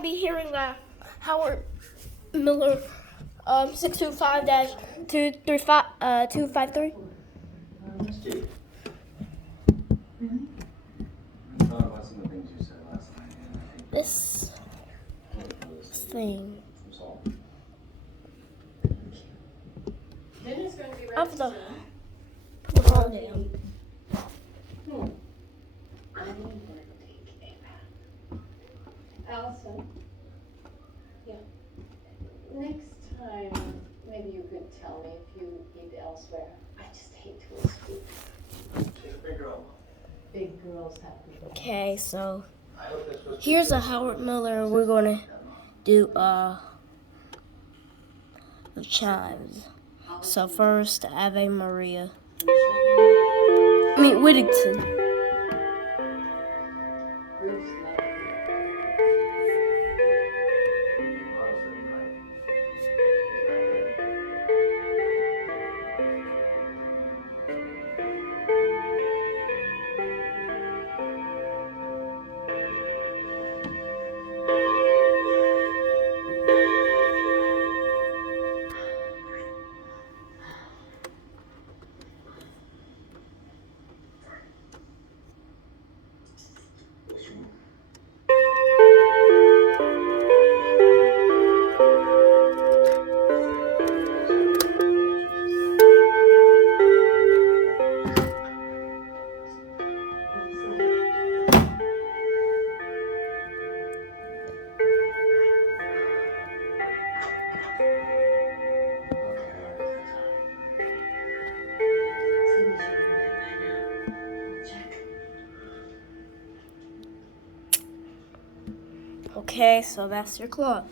Be hearing the Howard Miller 625-253. Steve. Really? I thought about some of the things you said last night, and I think This thing. I'm sorry. Dinner's going to be I ready have to soon. put it all down. I'm going to take a bath. Allison? Yeah. Next time, maybe you could tell me if you eat elsewhere. I just hate to escape. She's a big girl. Big girls have big girls. Okay, so I hope this was here's a Howard Miller. We're gonna do the chimes. So first, Ave Maria. Whittington. Bruce loves you. honestly right. It's very good. Okay, so that's your clock.